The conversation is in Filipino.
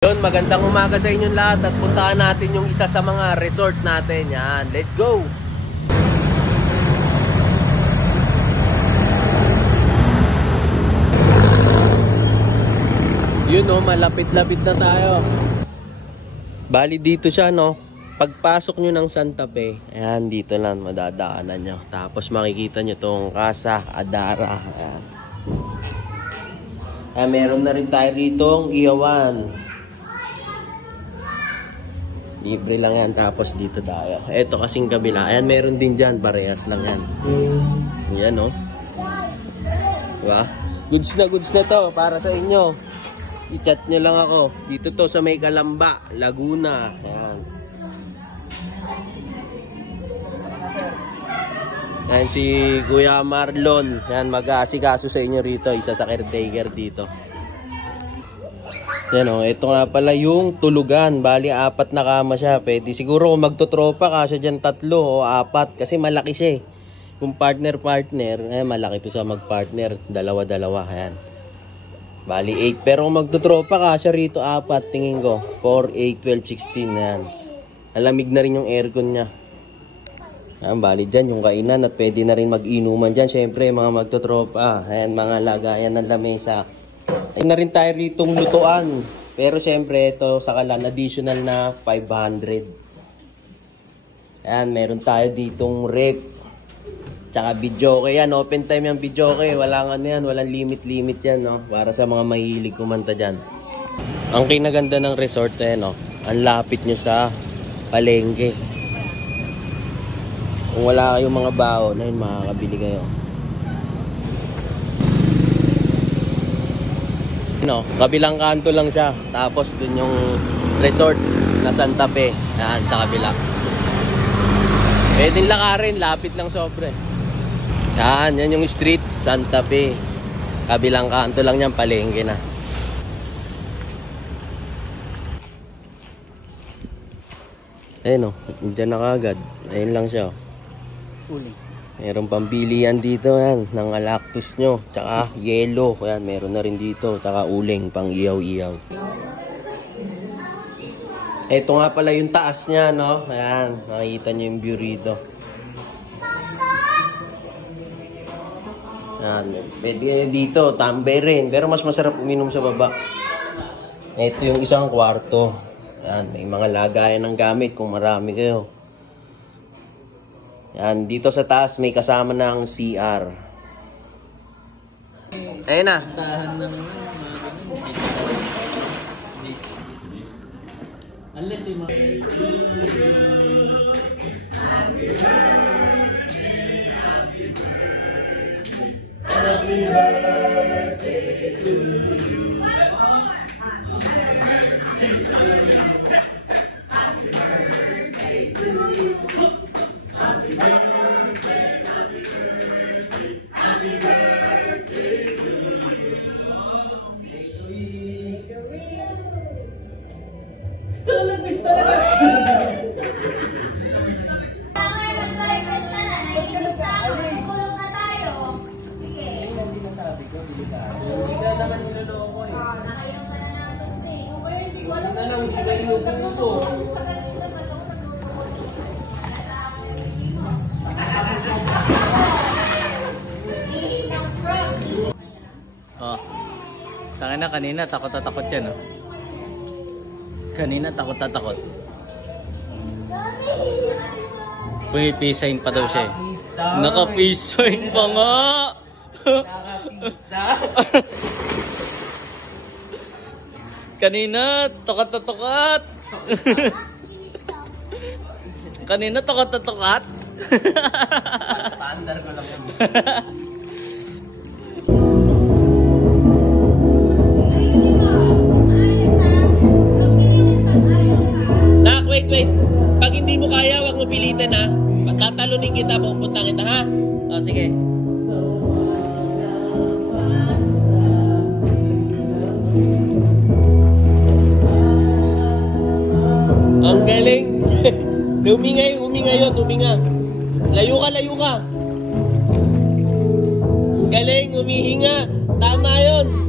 Yun, magandang umaga sa inyong lahat at puntahan natin yung isa sa mga resort natin. Yan, let's go! Yun o, malapit-lapit na tayo. Bali dito siya no. Pagpasok nyo ng Santa Fe, ayan, dito lang madadaanan nyo. Tapos makikita nyo tong Casa Adara. Ayan. Ayan, meron na rin tayo ritong ihawan. Libre lang yan, tapos dito tayo. Ito kasing kabila. Ayan, meron din dyan. Parehas lang yan. Ayan, no? Diba? Goods na to para sa inyo. I-chat nyo lang ako. Dito to sa May Calamba, Laguna. Ayan. Ayan si Kuya Marlon. Ayan, mag-aasikaso sa inyo rito. Isa sa caretaker dito. Yan o, ito nga pala yung tulugan. Bali, 4 na kama siya. Pwede siguro kung magtotropa kasi dyan 3 o 4. Kasi malaki siya eh. Kung partner-partner, malaki to sa mag-partner. Dalawa-dalawa. Ayan. Bali, 8. Pero kung magtotropa kasi rito 4, tingin ko. 4, 8, 12, 16. Ayan. Alamig na rin yung aircon niya. Ayan, bali dyan yung kainan at pwede na rin mag-inuman dyan. Siyempre, mga magtotropa. Ayan, mga lagayan ng lamesa. Ay na rin tayo ritong lutuan. Pero syempre ito sa kalan additional na 500. Ayan, meron tayo ditong rec. Tsaka videoke yan. Open time yung videoke. Walang ano yan. Walang limit yan, no? Para sa mga mahilig kumanta dyan. Ang kinaganda ng resort no? Ang lapit nyo sa palengke. Kung wala kayong mga baon, ayun, makakabili kayo. No, kabilang kanto lang siya. Tapos dun yung resort na Santa Fe. Yan, sa kabila. Pwedeng lakarin, lapit lang sobre. Yan yung street, Santa Fe. Kabilang kanto lang yan, palengke na. Ayun o, dyan na kagad. Ayun lang siya. Uli. Meron pambilian dito yan ng alactus nyo. Tsaka yelo. Ayan, meron na rin dito. Tsaka uling pang iyaw-iyaw. Ito nga pala yung taas niya, no? Ayan, makikita nyo yung view rito. Ayan, pwede dito, tambay rin. Pero mas masarap uminom sa baba. Ito yung isang kwarto. Ayan, may mga lagayan ng gamit kung marami kayo. Yan, dito sa taas may kasama ng CR. Ayun na. Unless yung Happy birthday to you. Happy birthday to you. Happy birthday, happy birthday, happy birthday to you. Talagis talaga! Mag-breakfast na na, naiinis na ako, nagkulog na tayo. Sige. Ayun ang sinasabi ko, bili ka. Hindi ka naman niloloko eh. Nakainom ka na natin eh. Wala na lang, hindi ka niloloko. Oh. Tanga na kanina takot yan, oh. Kanina takot. Pumipisahin pa daw siya. Nakapisahin pa nga. Nakapisa. Kanina takot. Kanina takot. Standard ko lang yun. Wait. Pag hindi mo kaya, wag mo pilitin ha. Pagkatalunin kita, pupunta kita ha. O, sige. Ang galing. Huminga. Layo ka. Galing, humihinga. Tama yun.